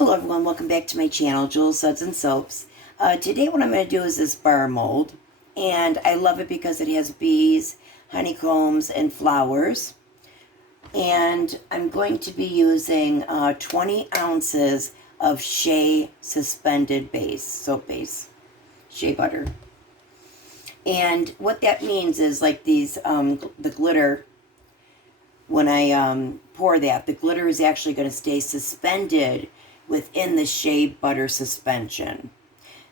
Hello everyone, welcome back to my channel, Jewel Suds and Soaps. Today what I'm going to do is this bar mold, and I love it because it has bees, honeycombs, and flowers. And I'm going to be using 20 ounces of Shea suspended base, soap base, Shea butter. And what that means is like these, the glitter, when I pour that, the glitter is actually going to stay suspended within the Shea butter suspension.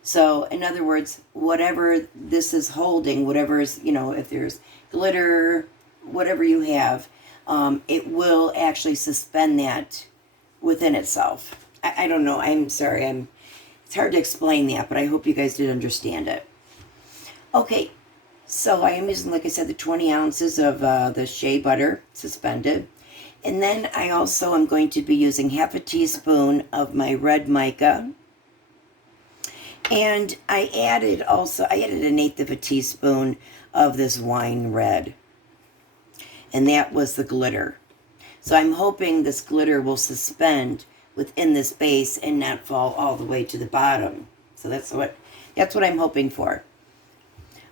So, in other words, whatever this is holding, whatever is, if there's glitter, whatever you have, it will actually suspend that within itself. I don't know. I'm sorry. It's hard to explain that, but I hope you guys did understand it. Okay, so I am using, like I said, the 20 ounces of the Shea butter suspended. And then I also am going to be using half a teaspoon of my red mica. And I added an eighth of a teaspoon of this wine red. And that was the glitter. So I'm hoping this glitter will suspend within this base and not fall all the way to the bottom. So that's what I'm hoping for.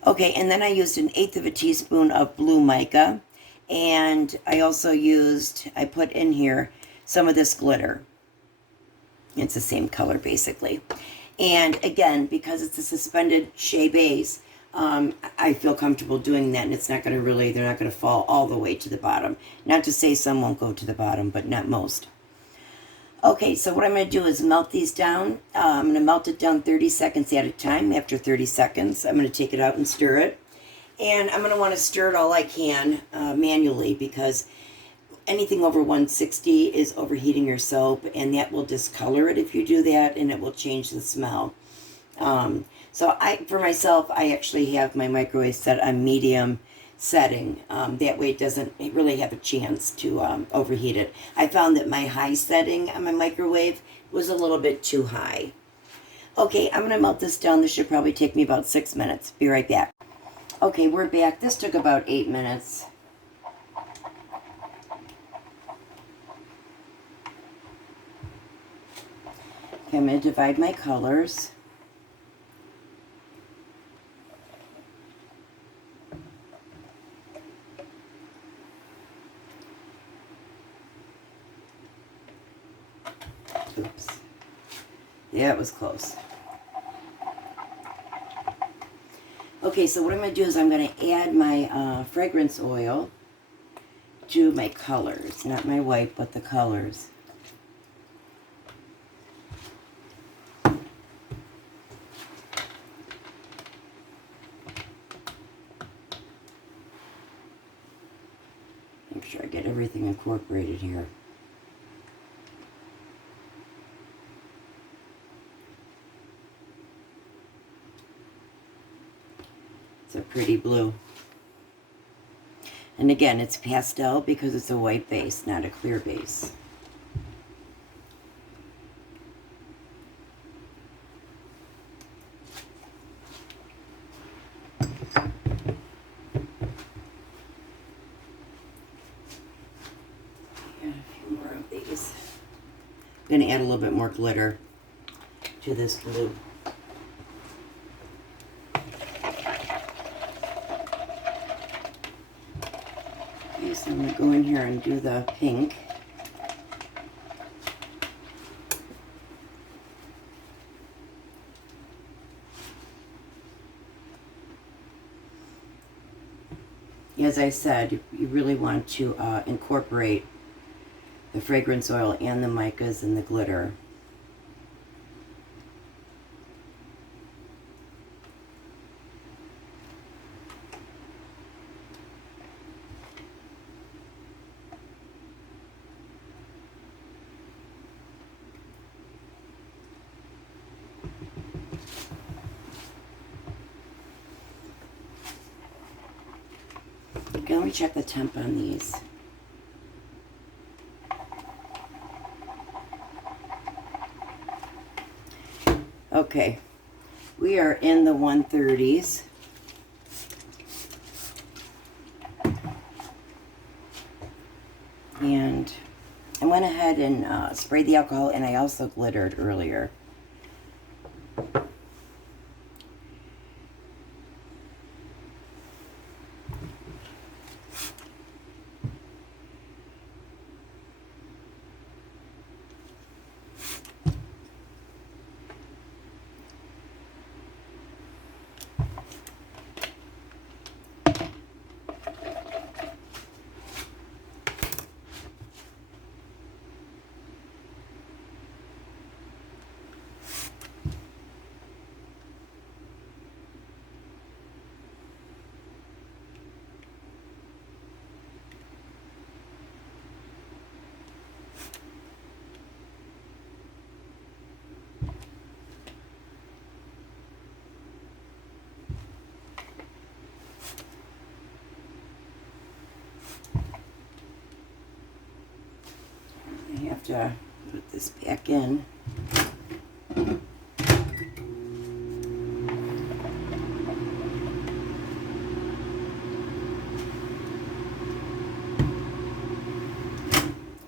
Okay, and then I used an eighth of a teaspoon of blue mica. And I also I put in here some of this glitter. It's the same color basically. And again, because it's a suspended Shea base, I feel comfortable doing that, and it's not going to they're not going to fall all the way to the bottom. Not to say some won't go to the bottom, but not most. Okay, so what I'm going to do is melt these down. I'm going to melt it down 30 seconds at a time. After 30 seconds, I'm going to take it out and stir it. And I'm going to want to stir it all I can manually, because anything over 160 is overheating your soap, and that will discolor it if you do that, and it will change the smell. So for myself, I actually have my microwave set on medium setting. That way it doesn't really have a chance to overheat it. I found that my high setting on my microwave was a little bit too high. Okay, I'm going to melt this down. This should probably take me about 6 minutes. Be right back. Okay, we're back. This took about 8 minutes. Okay, I'm going to divide my colors. Oops. Yeah, it was close. Okay, so what I'm going to do is I'm going to add my fragrance oil to my colors. Not my white, but the colors. Make sure I get everything incorporated here. It's a pretty blue. And again, it's pastel because it's a white base, not a clear base. Got a few more of these. I'm going to add a little bit more glitter to this blue. So I'm going to go in here and do the pink. As I said, you really want to incorporate the fragrance oil and the micas and the glitter. Okay, let me check the temp on these. Okay, we are in the 130s. And I went ahead and sprayed the alcohol, and I also glittered earlier. I have to put this back in.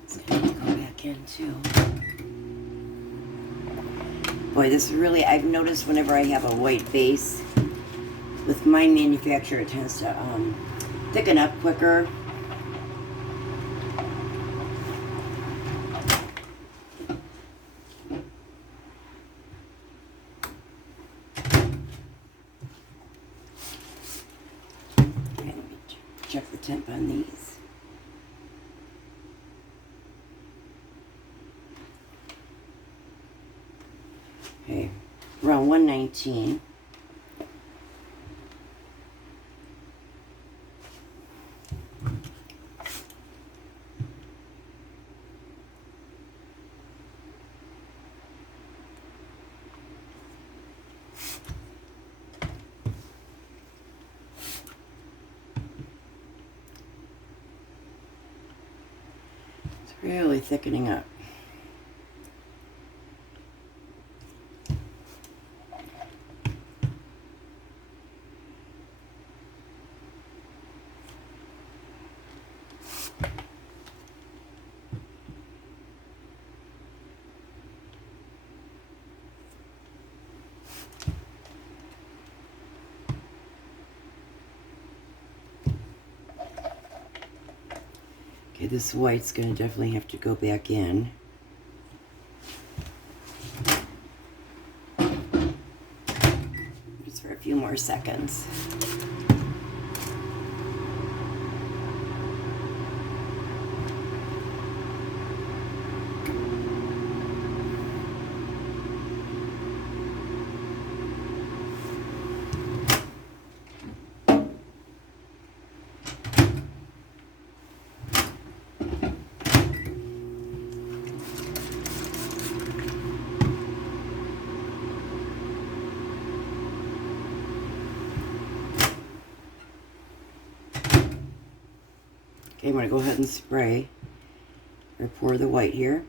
It's going to go back in too. Boy, this really, I've noticed whenever I have a white base, with my manufacturer, it tends to thicken up quicker. Okay, let me check the temp on these. Okay, around 119. It's really thickening up. Okay, this white's going to definitely have to go back in. Just for a few more seconds. Okay, I'm going to go ahead and spray or pour the white here.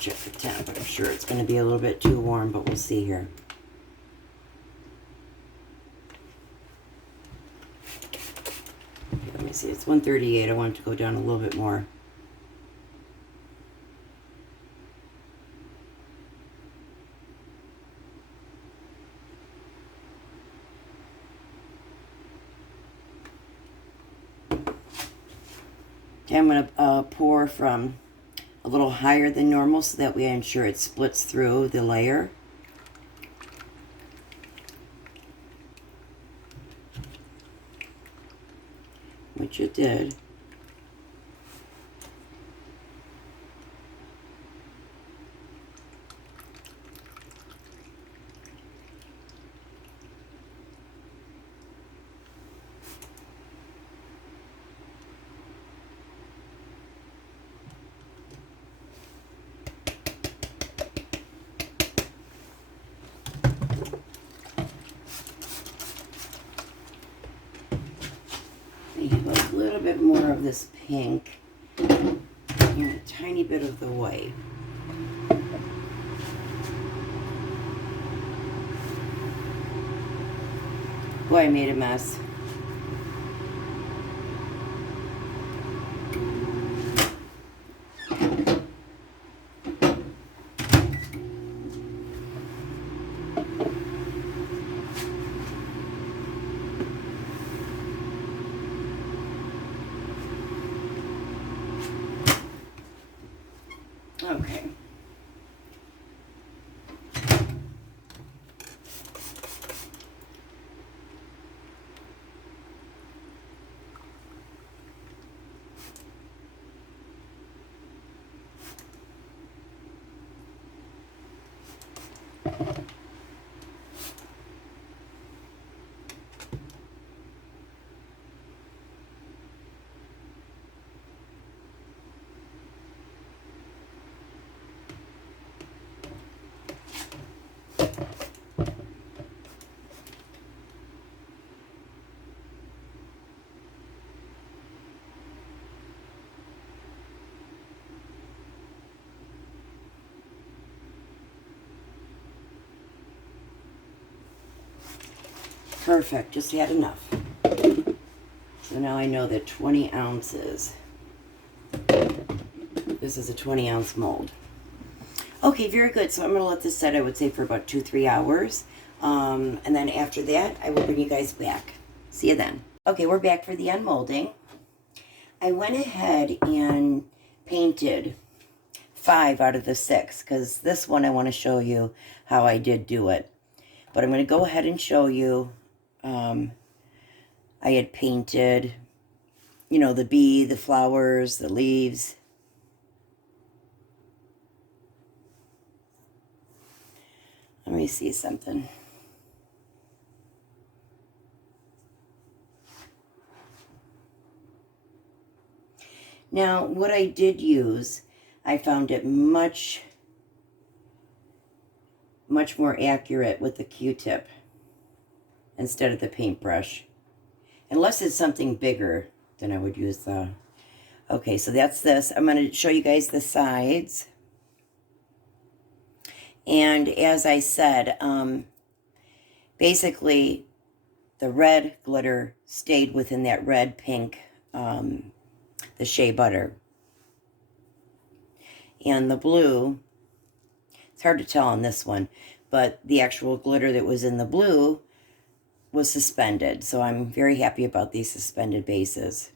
Check the temp, but I'm sure it's going to be a little bit too warm, but we'll see here. Okay, let me see, it's 138. I want it to go down a little bit more. Okay, I'm going to pour from a little higher than normal so that we ensure it splits through the layer. Which it did. We have a little bit more of this pink and a tiny bit of the white. Boy, I made a mess. Okay. Perfect, just had enough. So now I know that 20 ounces. This is a 20-ounce mold. Okay, very good. So I'm going to let this set, I would say, for about 2-3 hours. And then after that, I will bring you guys back. See you then. Okay, we're back for the unmolding. I went ahead and painted 5 out of the 6, because this one I want to show you how I did do it. But I'm going to go ahead and show you. I had painted, you know, the bee, the flowers, the leaves. Let me see something. Now, what I did use, I found it much more accurate with the Q-tip instead of the paintbrush. Unless it's something bigger, then I would use the... Okay, so that's this. I'm going to show you guys the sides. And as I said, basically, the red glitter stayed within that red, pink, the Shea Butter. And the blue, it's hard to tell on this one, but the actual glitter that was in the blue was suspended. So I'm very happy about these suspended bases.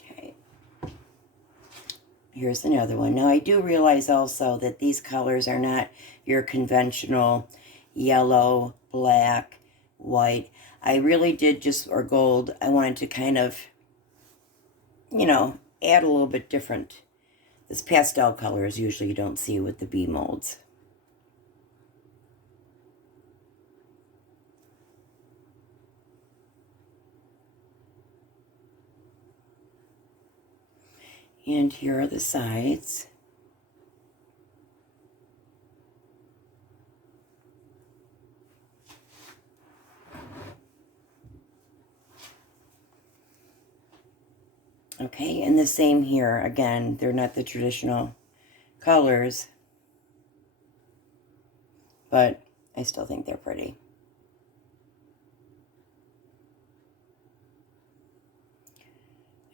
Okay. Here's another one. Now I do realize also that these colors are not your conventional yellow, black, white. I really did just, or gold, I wanted to kind of, you know, add a little bit different. This pastel colors usually you don't see with the bee molds. And here are the sides. Okay, and the same here. Again, they're not the traditional colors, but I still think they're pretty.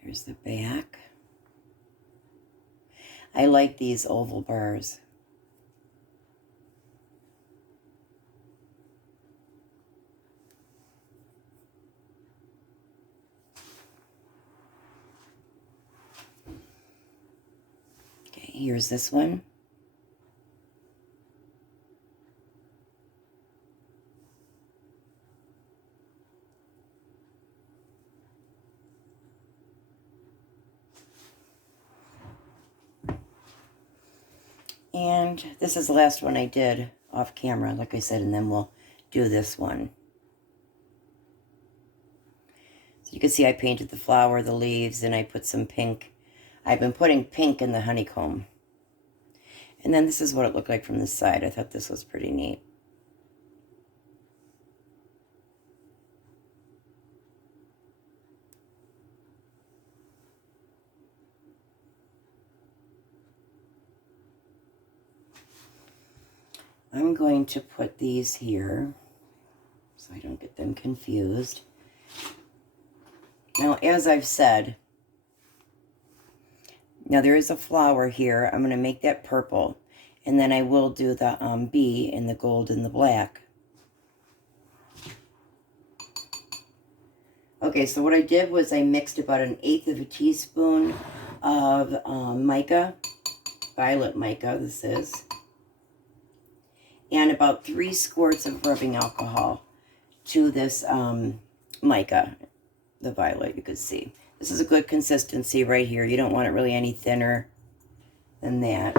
Here's the back. I like these oval bars. here's this one. And this is the last one I did off camera, like I said, and then we'll do this one. So you can see I painted the flower, the leaves, and I put some pink. I've been putting pink in the honeycomb. And then this is what it looked like from this side. I thought this was pretty neat. I'm going to put these here so I don't get them confused. Now, as I've said, now there is a flower here. I'm going to make that purple, and then I will do the bee in the gold and the black. Okay, so what I did was I mixed about 1/8 of a teaspoon of mica, violet mica this is, and about 3 squirts of rubbing alcohol to this mica, the violet, you could see. This is a good consistency right here. You don't want it really any thinner than that.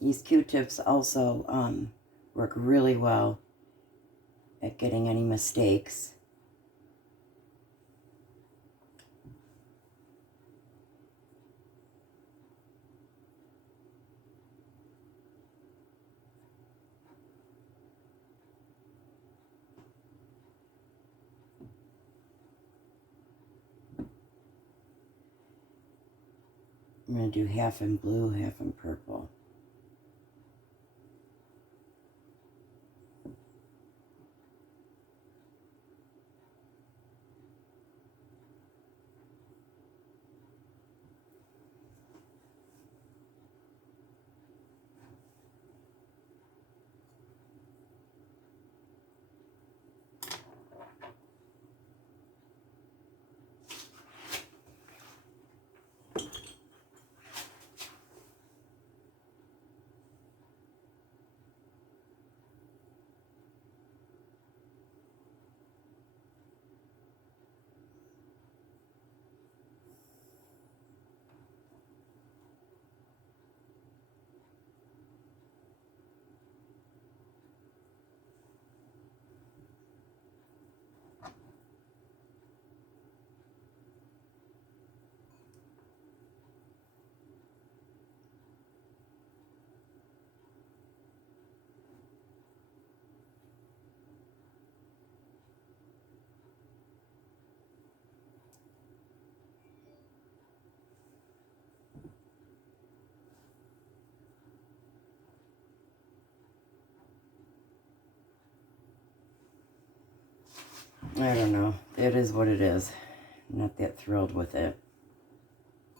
These Q-tips also work really well at getting any mistakes. I'm going to do half in blue, half in purple. I don't know. It is what it is. I'm not that thrilled with it.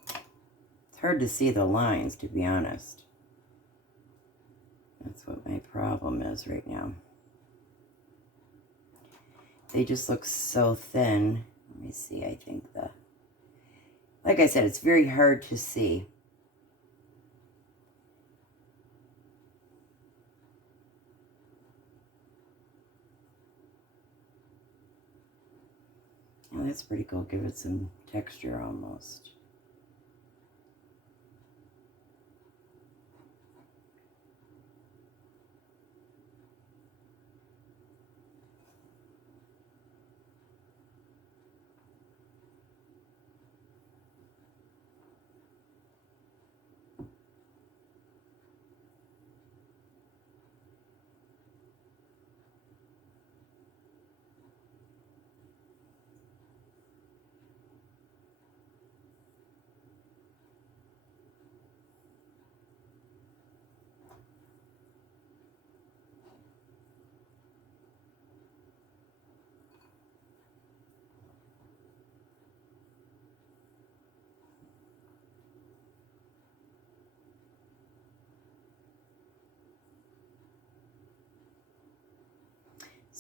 It's hard to see the lines, to be honest. That's what my problem is right now. They just look so thin. Let me see, I think like I said, it's very hard to see. Oh, that's pretty cool. Give it some texture almost.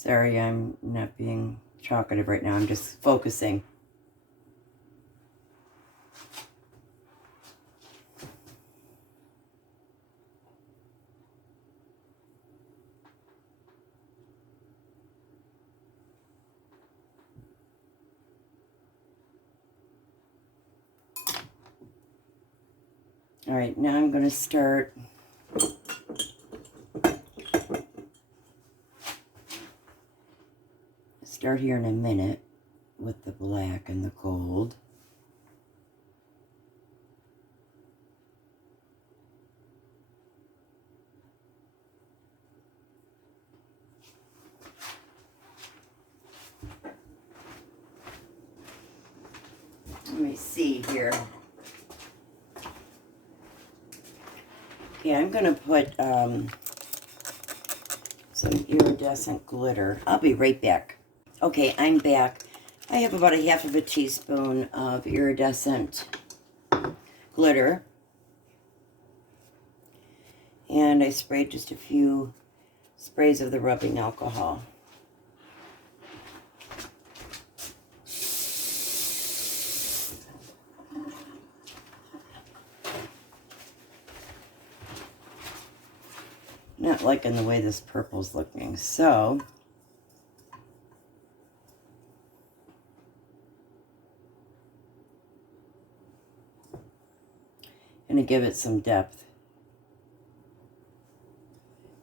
Sorry, I'm not being talkative right now. I'm just focusing. All right, now I'm going to start here in a minute with the black and the gold. Let me see here. Okay, I'm going to put some iridescent glitter. I'll be right back. Okay, I'm back. I have about a half of a teaspoon of iridescent glitter. And I sprayed just a few sprays of the rubbing alcohol. Not liking the way this purple's looking, so I'm going to give it some depth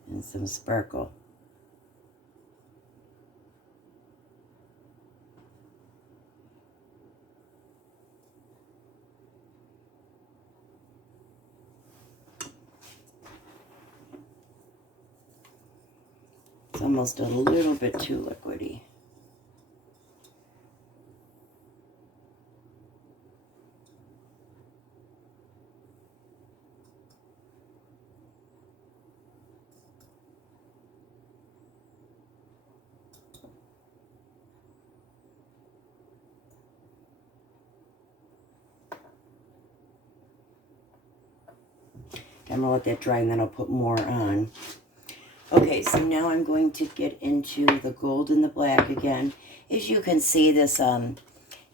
and some sparkle. It's almost a little bit too liquidy. I'm going to let that dry and then I'll put more on. Okay, so now I'm going to get into the gold and the black again. As you can see, this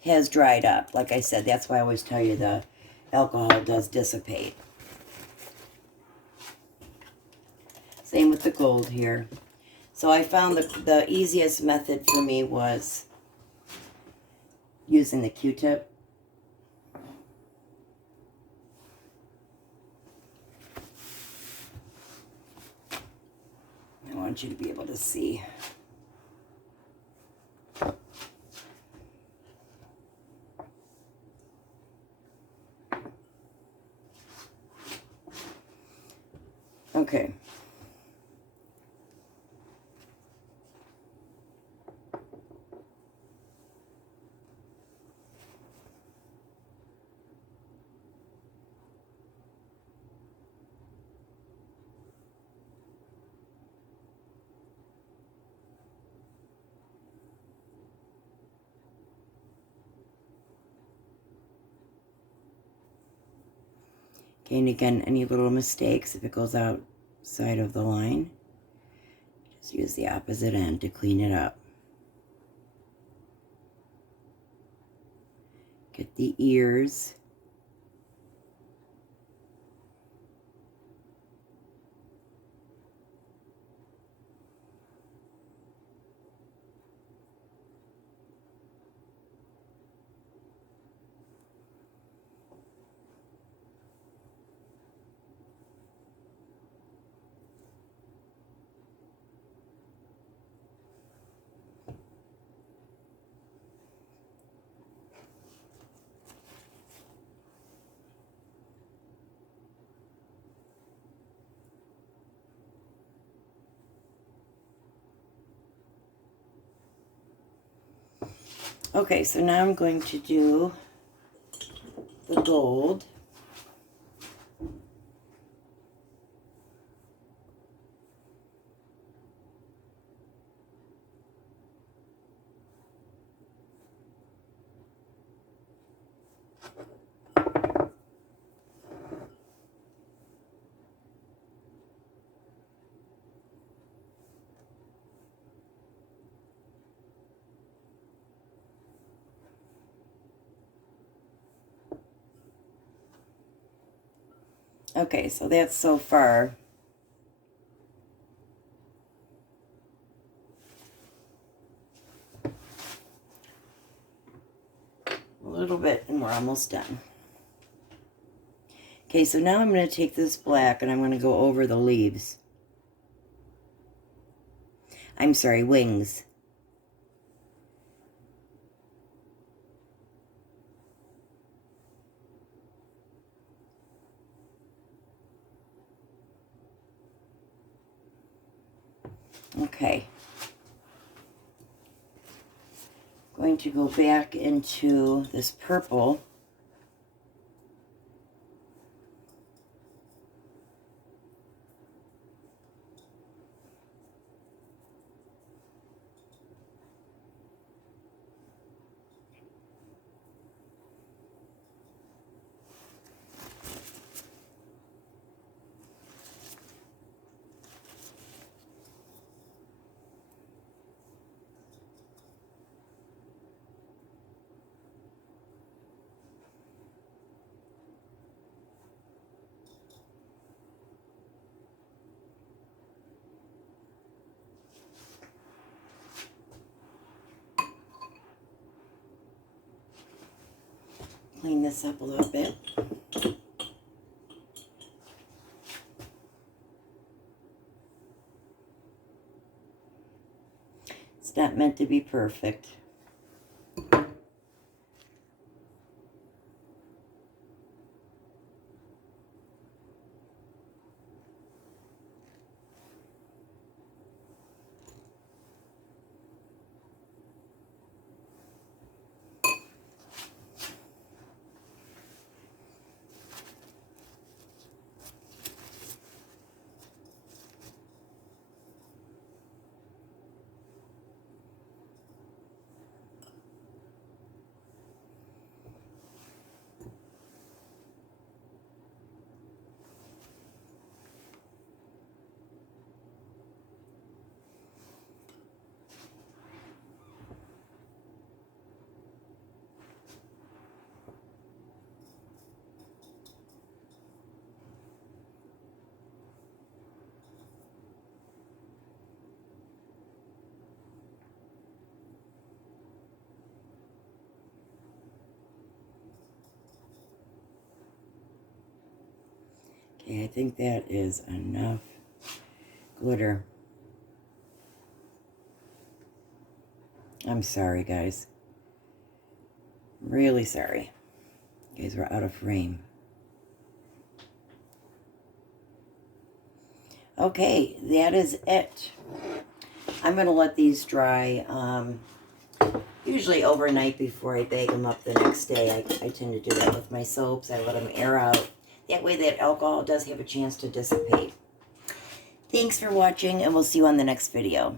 has dried up. Like I said, that's why I always tell you the alcohol does dissipate. Same with the gold here. So I found the easiest method for me was using the Q-tip. I want you to be able to see. Okay. Okay, and again, any little mistakes, if it goes outside of the line, just use the opposite end to clean it up. Get the ears. Okay, so now I'm going to do the gold. Okay, so that's so far. A little bit, and we're almost done. Okay, so now I'm going to take this black and I'm going to go over the leaves. I'm sorry, wings. Okay. Going to go back into this purple. Clean this up a little bit. It's not meant to be perfect. Okay, I think that is enough glitter. I'm sorry, guys. I'm really sorry. You guys were out of frame. Okay, that is it. I'm going to let these dry usually overnight before I bag them up the next day. I tend to do that with my soaps. I let them air out. That way that alcohol does have a chance to dissipate. Thanks for watching, and we'll see you on the next video.